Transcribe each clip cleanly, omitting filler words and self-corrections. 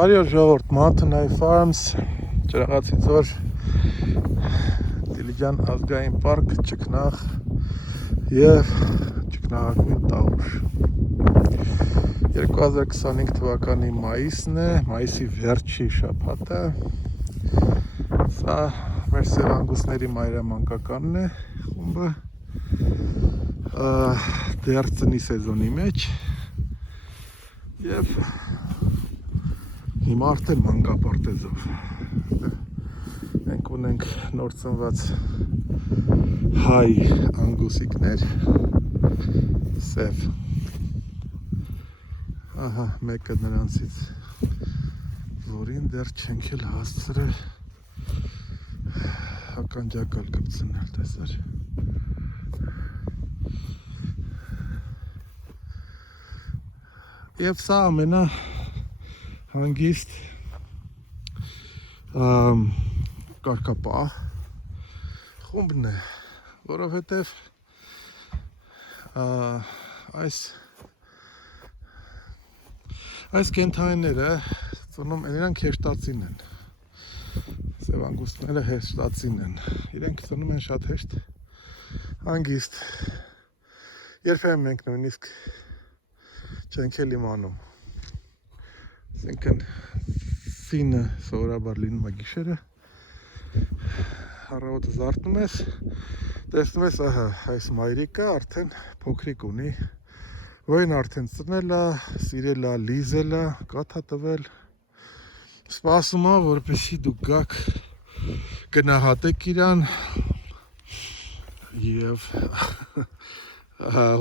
Բարի օր ժողովուրդ, Mountain Eye Farms, Ջրաղացի ձոր, Դիլիջան ազգային պարկ, Ճկնաղ և Ճկնաղակույն տաղուշ 2025 թվականի մայիսն է, մայիսի վերջի շաբաթը Սա մեր սևանգուսների մայրամանկականն է խումբը դեռ ծնի սեզոնի մեջ և հիմա արդեն մանկապարտեզով մենք ունենք նոր ծնված հայ անգուսիկներ սև ահա մեկը նրանցից որին դեռ չենք էլ հասցրել ականջակալ կպցնել տեսար և սա ամենա հանգիստ կարգապահ խումբն է, որովհետև այս կենդանիները ծնում են, իրանք հեշտածին են, սևանգուստները հեշտածին են, իրենք ծնում են շատ հեշտ, հանգիստ, երբեմն մենք նույնիսկ չենք էլ իմանում, ասենքն սինը սովորաբար լինում է գիշերը, առավոտը զարթնում ես, տեսնում ես, ահա, այս մայրիկը արդեն փոքրիկ ունի, որին արդեն ծնել է, սիրել է, լիզել է, կաթա տվել, սպասում է, որպեսզի դուք գաք գնահատեք իրան և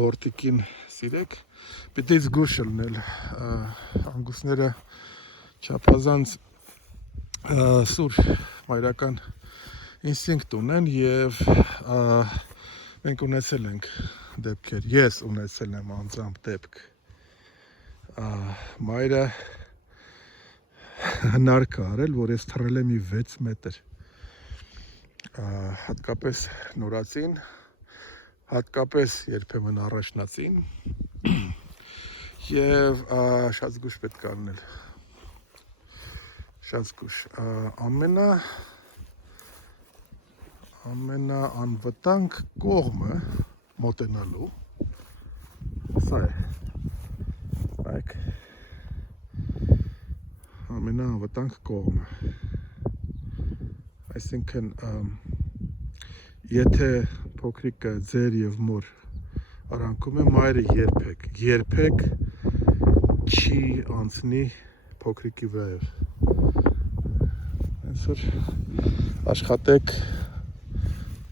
հորտիկին սիրեք, պիտի զգուշ լնել, անգուսները չափազանց սուր մայրական ինստինկտ ունեն և մենք ունեցել ենք դեպքեր, ես ունեցել եմ անձամբ դեպք մայրը հնարք արել, որ ես թռել եմ 6 մետր հատկապես նորածին, հատկապես երբեմն առաջնածին և շատ զգուշ պետք է լինել շատ զգուշ ամենաանվտանգ կողմը մոտենալու սա է այք ամենաանվտանգ կողմը այսինքն եթե փոքրիկը ձեր և մոր արանքում է մայրը երբեք չի անցնի փոքրիկի վրայով այսօր աշխատեք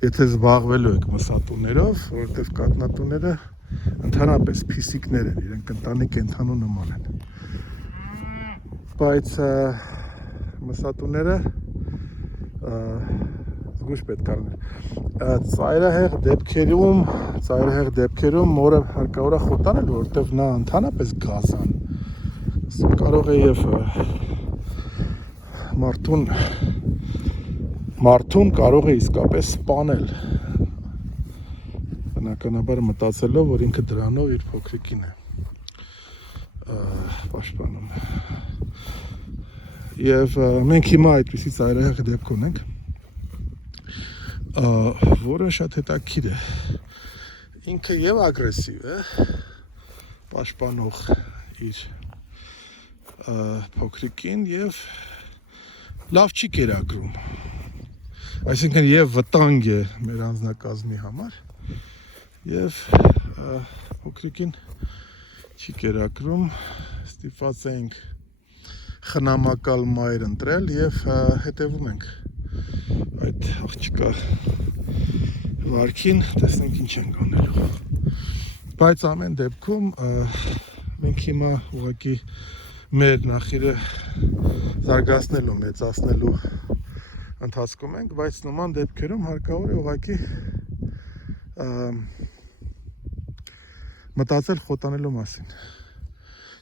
եթե զբաղվելու եք մսատուներով, որովհետև կաթնատուները ընդհանրապես փիսիկներ են, իրենք ընտանի կենդանու նման են բայց մսատուները զգուշ պետք է լինել ծայրահեղ դեպքերում մորը հարկավոր է խոտանել, որովհետև նա ընդհանրապես գազան կարող է և մարդուն կարող է իսկապես սպանել բնականաբար մտածելով, որ ինքը դրանով իր փոքրիկին է պաշտպանում և մենք հիմա այդպիսի ծայրահեղ դեպք ունենք որը շատ հետաքրքիր է ինքը և ագրեսիվ է պաշտպանող իր փոքրիկին և լավ չի կերակրում այսինքն և վտանգ է մեր անձնակազմի համար և փոքրիկին չի կերակրում ստիպված ենք խնամակալ մայր ընտրել և հետևում ենք այդ աղջկա վարքին տեսնենք ինչ ենք անելու բայց ամեն դեպքում մենք հիմա ուղղակի մեր նախիրը զարգացնելու, մեծացնելու ընթացքում ենք, բայց նման դեպքերում հարկավոր է ուղղակի մտածել խոտանելու մասին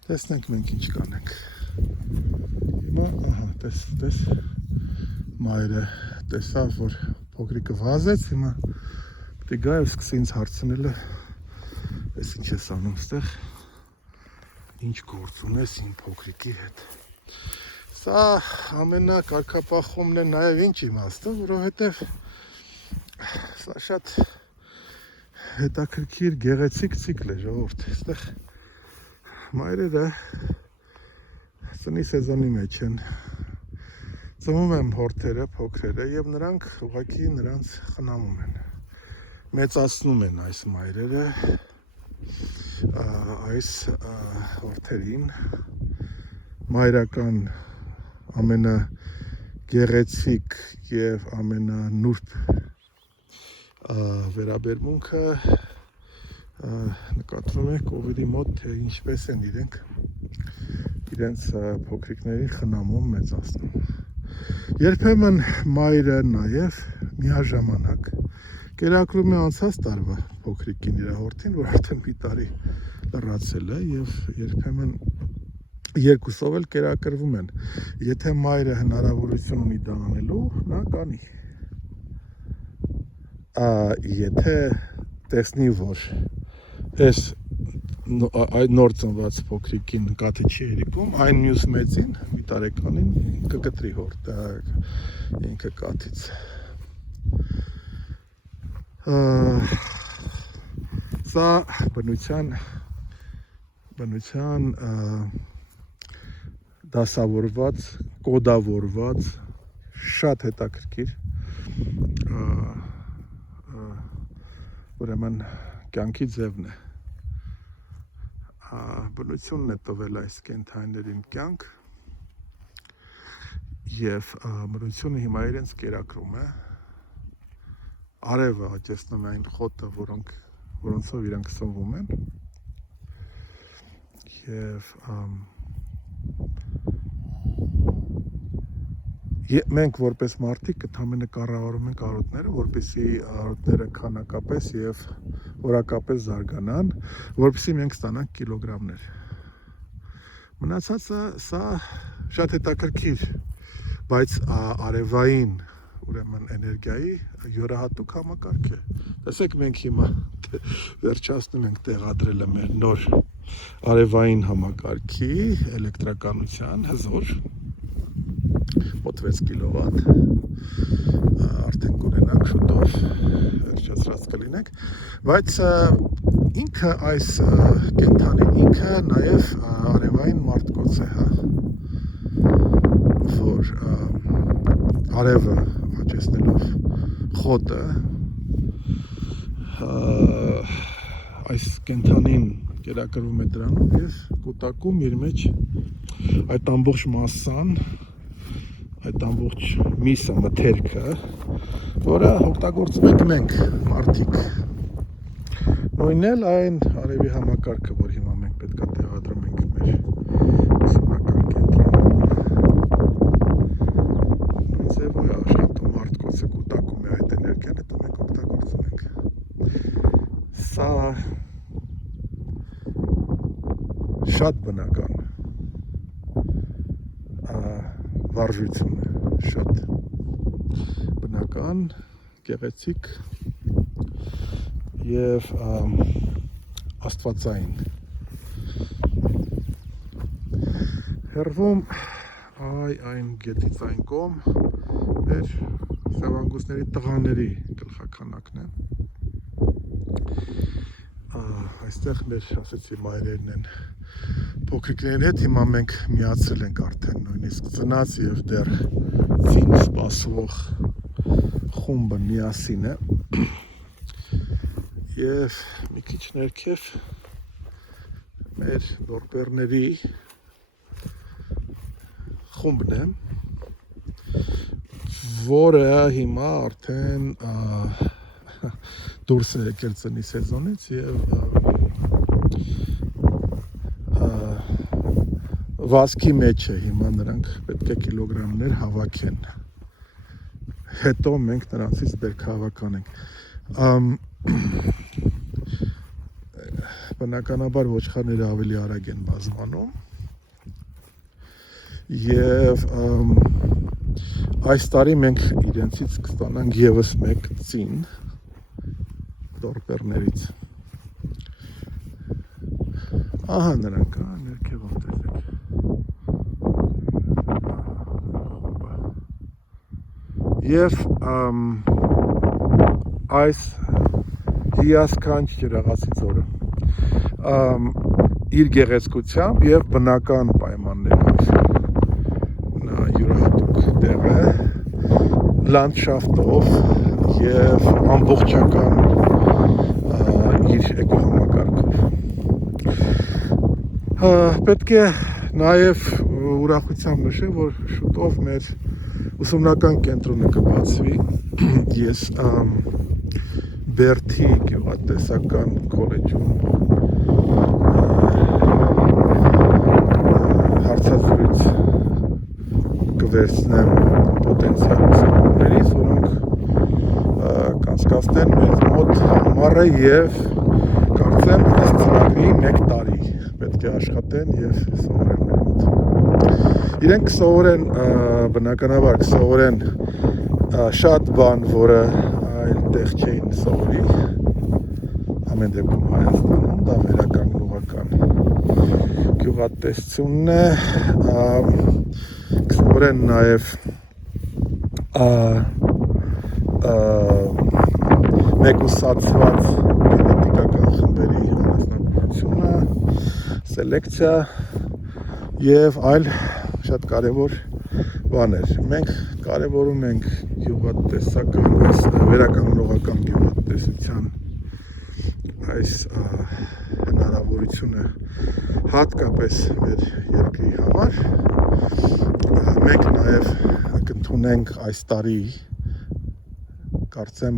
տեսնենք մենք ինչ կանենք հիմա, ահա, տես մայրը տեսավ, որ փոքրիկը վազեց, հիմա պետք է գա և սկսի ինձ հարցնելը ես ինչ ես անում ստեղ ինչ գործ ունես իմ փոքրիկի հետ Սա ամենակարգապահումն է նաև ինչ իմաստով, որովհետև սա շատ հետաքրքիր գեղեցիկ ցիկլ է ժողովուրդ։ Այստեղ մայրերը ծնի սեզոնի մեջ են, ծնվում են հորթերը, փոքրերը եւ նրանք ուղղակի նրանց խնամում են, մեծացնում են այս մայրերը այս հորթերին, մայրական ամենագեղեցիկ եւ ամենանուրբ վերաբերմունքը նկատվում է կովիդի մոտ, թե ինչպես են իրենց փոքրիկներին խնամում, մեծացնում։ Երբեմն մայրը նաեւ միաժամանակ կերակրում է անցած տարվա փոքրիկին իր հորթին, որ արդեն մի տարի լրացել է եւ երբեմն երկուսով էլ կերակրվում են։ Եթե մայրը հնարավորություն ունի դա անելու, նա կանի։ Եթե տեսնի, որ այս նոր ծնված փոքրիկին կաթի չի երիկում, այն մյուս մեծին, մի տարեկանին կկտրի հորտը ինքը կաթից։ Սա բնության դասավորված, կոդավորված, շատ հետաքրքիր ուրեմն կյանքի ձևն է։ Բնությունն է տվել այս կենդանիներին կյանք եւ բնությունը հիմա իրենց կերակրում է։ Արևը հաճեցնում է այն խոտը, որոնցով իրանք սնվում են եւ մենք որպես մարդիկ ընդհանրապես կառավարում ենք արոտները, որպեսզի արոտները քանակապես եւ որակապես զարգանան, որպեսզի մենք ստանանք կիլոգրամներ։ Մնացածը սա շատ հետաքրքիր, բայց արևային ուրեմն էներգիայի յուրահատուկ համակարգ է։ Տեսեք, մենք հիմա վերջացնում ենք տեղադրելը մեր նոր արևային համակարգի էլեկտրականության հզոր մոտ 6 կիլովատ, արդեն կունենանք շուտով վերջացրած կլինենք, բայց ինքը այս կենդանին ինքը նաև արևային մարդկոց է, որ արևը հաճեցնելով խոտը այս կենդանին կերակրվում է դրանում եւ կուտակում իր մեջ այդ ամբողջ մասսան, այդ ամբողջ միսը, մթերքը, որը օգտագործում ենք մենք մարդիկ։ Նույնն էլ այն արևի համակարգը, որ հիմա մենք պետք է տեղադրում ենք մեր ուսումնական կենտրոնում, ձևով է աշխատում, մարդկոցը կուտակում է այդ էներգիան, հետո մենք օգտագործում ենք։ Սա շատ բնական վարժություն է, շատ բնական, գեղեցիկ եւ աստվածային։ Հեռվում այն գետից այն կողմ մեր սևանգուսների տղաների գլխականակն է։ Այստեղ մեր, ասեցի, մայրերն են փոքրիկների հետ, հիմա մենք միացել ենք արդեն նույնիսկ ծնած եւ դեռ ծին սպասվող խումբը միասին է եւ մի քիչ ներքև մեր դորբերների խումբն է, որը հիմա արդեն դուրս է եկել ծնի սեզոնից եւ վազքի մեջ է, հիմա նրանք պետք է կիլոգրամներ հավաքեն, հետո մենք նրանցից բերքահավաք բնականաբար ոչխարները ավելի արագ են բազմանում եւ այս տարի մենք իրենցից կստանանք եւս մեկ ծին դորբերներից։ Ահա նրանք, ներքևով տեսեք։ Եվ այս հիասքանչ ջրաղացի ձորը իր գեղեցկությամբ եւ բնական պայմաններով նա յուրահատուկ տեղ է լանդշաֆտով եւ ամբողջական իր էկոհամակարգով պետք է նաեւ ուրախությամբ նշեմ, որ շուտով մեր ուսումնական կենտրոնը կբացվի ես Բերթի գյուղատնտեսական քոլեջում հարցազրույց կվերցնեմ պոտենցիալ ուսանողներից, որոնք կանցկացնեն մեզ մոտ համառը եւ կարծեմ այս ծրագրի 1 տարի պետք է աշխատեն եւ սովորեն մեր մոտ։ Իրենք կսովորեն բնականաբար կսովորեն շատ բան, որը այլ տեղ չէին սովորի ամեն դեպքում Հայաստանում, դա վերականգնողական գյուղատնտեսությունն է, կսովորեն նաև մեկուսացված գենետիկական խմբերի անասնաբուժությունը, սելեկցիա եւ այլ շատ կարևոր բաներ։ Մենք կարևորում ենք գյուղատնտեսական, վերականգնողական գյուղատնտեսության այս հնարավորությունը հատկապես մեր երկրի համար։ Մենք նաև կընդունենք այս տարի կարծեմ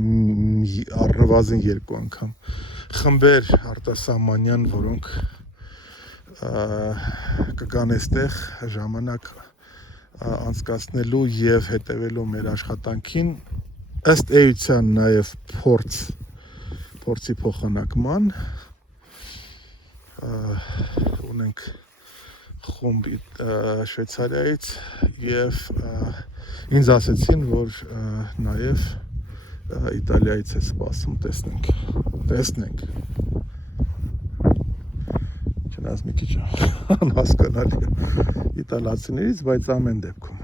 առնվազն 2 անգամ խմբեր արտասահմանյան, որոնք կգան այստեղ ժամանակ անցկացնելու եւ հետևելու մեր աշխատանքին ըստ էության նաեւ փորձի փոխանակման ունենք խումբ Շվեյցարիայից եւ ինձ ասեցին, որ նաեւ Իտալիայից է սպասում, տեսնենք չնայած մի քիչ անհասկանալի իտալացիներից, բայց ամեն դեպքում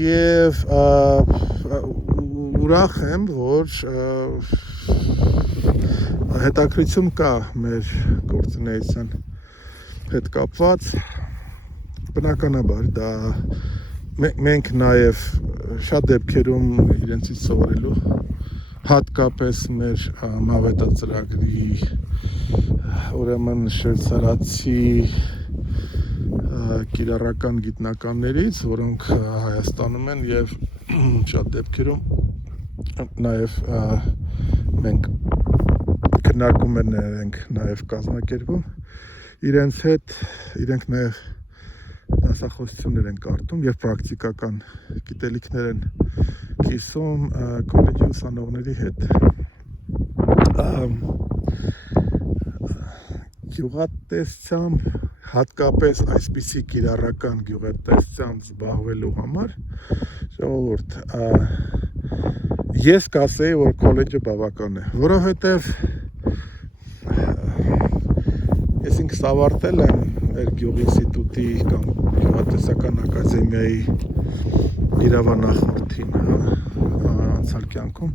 եւ ուրախ եմ, որ հետաքրություն կա մեր գործունեության հետ կապված, բնականաբար դա մենք նաեւ շատ դեպքերում իրենցից սովորելու հատկապես մեր մավետածրագրի ուրեմն շվեյցարացի կիրառական գիտնականներից, որոնք Հայաստանում են եւ շատ դեպքերում նաեւ մենք քննարկումներ ենք նաեւ կազմակերպում իրենց հետ, իրենք նաեւ դասախոսություններ են կարդում եւ պրակտիկական գիտելիքներ են կիսում քոլեջի ուսանողների հետ։ Գյուղատնտեսությամբ հատկապես այսպիսի կիրառական գյուղատնտեսությամբ զբաղվելու համար ժողովուրդ ես կասեի, որ քոլեջը բավական է, որովհետև ես ինքս ավարտել եմ մեր գյուղինստիտուտի կամ գյուղատնտեսական ակադեմիայի իրավանախորդին անցյալ կյանքում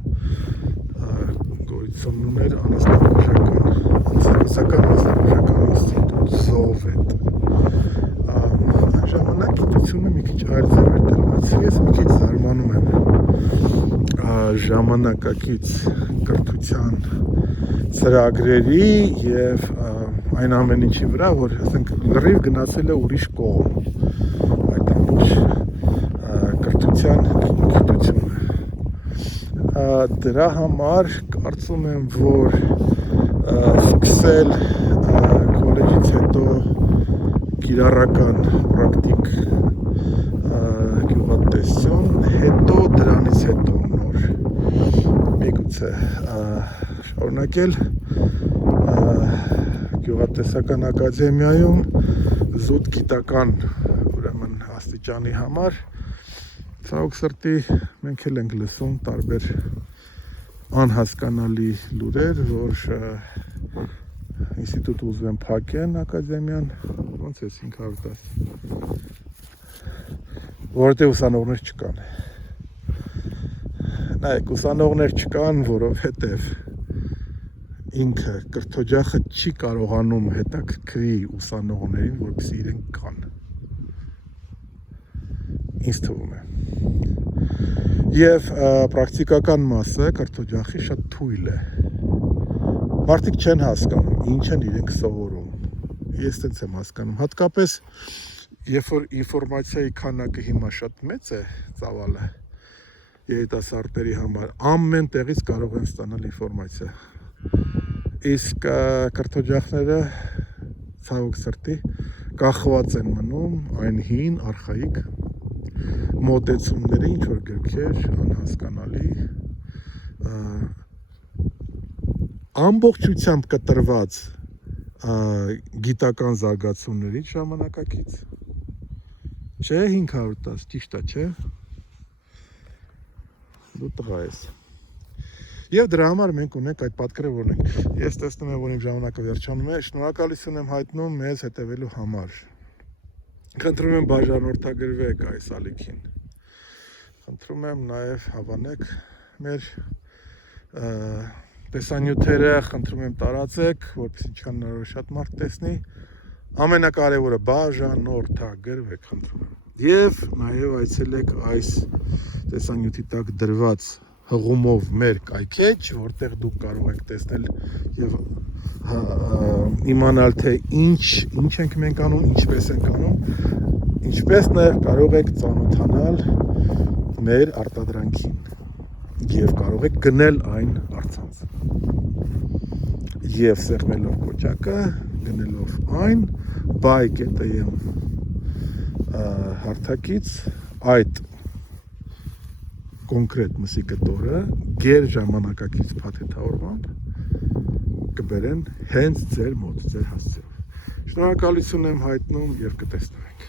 գոյություն ուներ անասնաբուժական ինստիտուտ Զովետ։ Այն ժամանակ գիտությունը մի քիչ այլ ձև էր տրված։ Ես մի քիչ զարմանում եմ ժամանակակից կրթության ծրագրերի եւ այն ամեն ինչի վրա, որ ասենք լրիվ գնացել է ուրիշ կողմ այդ ամբողջ կրթության գիտությունը։ Դրա համար կարծում եմ, որ սկսել քոլեջից հետո կիրառական պրակտիկ գյուղատնտեսություն, հետո դրանից հետո նոր միգուցե շարունակել գյուղատնտեսական ակադեմիայում զուտ գիտական ուրեմն աստիճանի համար ցավոք սրտի մենք էլ ենք լսում տարբեր անհասկանալի լուրեր, որ ինստիտուտ ուզում փակեն ակադեմիան, ոնց է 510 որովհետև ուսանողներ չկան։ Նայեք, ուսանողներ չկան, որովհետև ինքը կրթօջախը չի կարողանում հետաքրքրի ուսանողներին, որպեսզի իրենք կան։ Ինձ թվում է։ Եվ պրակտիկական մասը կրթօջախի շատ թույլ է։ Մարդիկ չեն հասկանում, ինչ են իրենք սովորում։ Ես տենց եմ հասկանում։ Հատկապես, երբ որ ինֆորմացիայի քանակը հիմա շատ մեծ է, ծավալը երիտասարդների համար, ամեն տեղից կարող են ստանալ ինֆորմացիա։ Իսկ կրթօջախները ցավոք սրտի կախված են մնում այն հին արխայիկ մոտեցումների, ինչ որ գրքեր, անհասկանալի, ամբողջությամբ կտրված գիտական զարգացումների ժամանակակից։ Չէ, 510, ճիշտ է, չէ։ Դու տղա ես։ Եվ դրա համար մենք ունենք այդ պատկերը, որ ունենք։ Ես տեսնում եմ, որ իմ ժամանակը վերջանում է, շնորհակալություն եմ հայտնում մեզ հետևելու համար։ Խնդրում եմ բաժանորդագրվեք այս ալիքին։ Խնդրում եմ նաև հավանեք մեր տեսանյութերը, խնդրում եմ տարածեք, որպեսզի չհնարավոր շատ մարդ տեսնի։ Ամենակարևորը բաժանորդագրվեք, խնդրում եմ։ Եվ նաև այցելեք այս տեսանյութի տակ դրված հղումով մեր կայքեջ, որտեղ դուք կարող եք տեսնել եւ իմանալ թե ինչ ենք մենք անում, ինչպես ենք անում, ինչպես նաև կարող եք ծանոթանալ մեր արտադրանքին եւ կարող եք գնել այն առցանց։ Եվ սեղմելով կոճակը, գնելով այն buy.am հարթակից այդ կոնկրետ մսի կտորը գեր ժամանակակից փաթեթավորմամբ կբերեն հենց ձեր մոտ, ձեր հասցեով։ Շնորհակալություն եմ հայտնում եւ կտեսնենք։